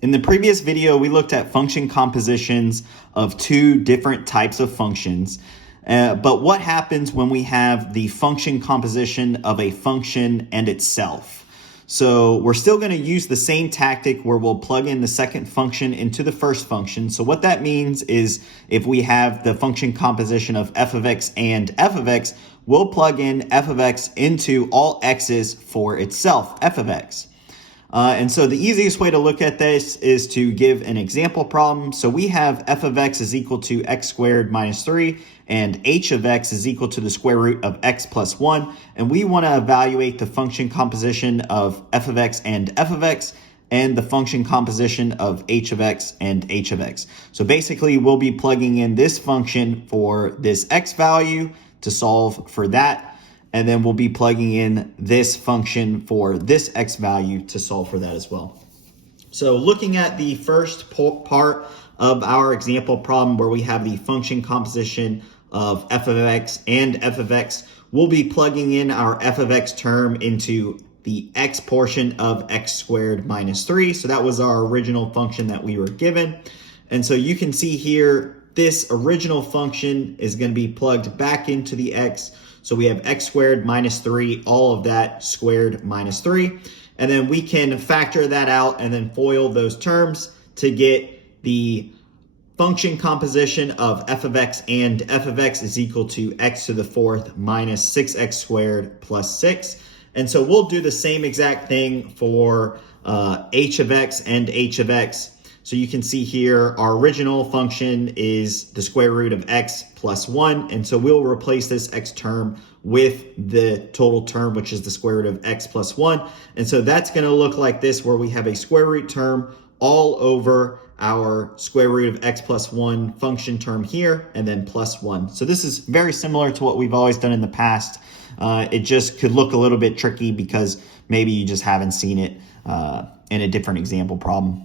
In the previous video, we looked at function compositions of two different types of functions. But what happens when we have the function composition of a function and itself? So we're still going to use the same tactic where we'll plug in the second function into the first function. So what that means is if we have the function composition of f of x and f of x, we'll plug in f of x into all x's for itself, f of x. And so the easiest way to look at this is to give an example problem. So we have f of x is equal to x squared minus 3 and h of x is equal to the square root of x plus 1. And we want to evaluate the function composition of f of x and f of x and the function composition of h of x and h of x. So basically we'll be plugging in this function for this x value to solve for that. And then we'll be plugging in this function for this x value to solve for that as well. So looking at the first part of our example problem where we have the function composition of f of x and f of x, we'll be plugging in our f of x term into the x portion of x squared minus 3. So that was our original function that we were given. And so you can see here, this original function is going to be plugged back into the x. So we have x squared minus 3, all of that squared minus 3. And then we can factor that out and then FOIL those terms to get the function composition of f of x and f of x is equal to x to the fourth minus 6x squared plus 6. And so we'll do the same exact thing for h of x and h of x. So you can see here, our original function is the square root of x plus 1. And so we'll replace this x term with the total term, which is the square root of x plus 1. And so that's going to look like this, where we have a square root term all over our square root of x plus 1 function term here, and then plus 1. So this is very similar to what we've always done in the past. It just could look a little bit tricky because maybe you just haven't seen it in a different example problem.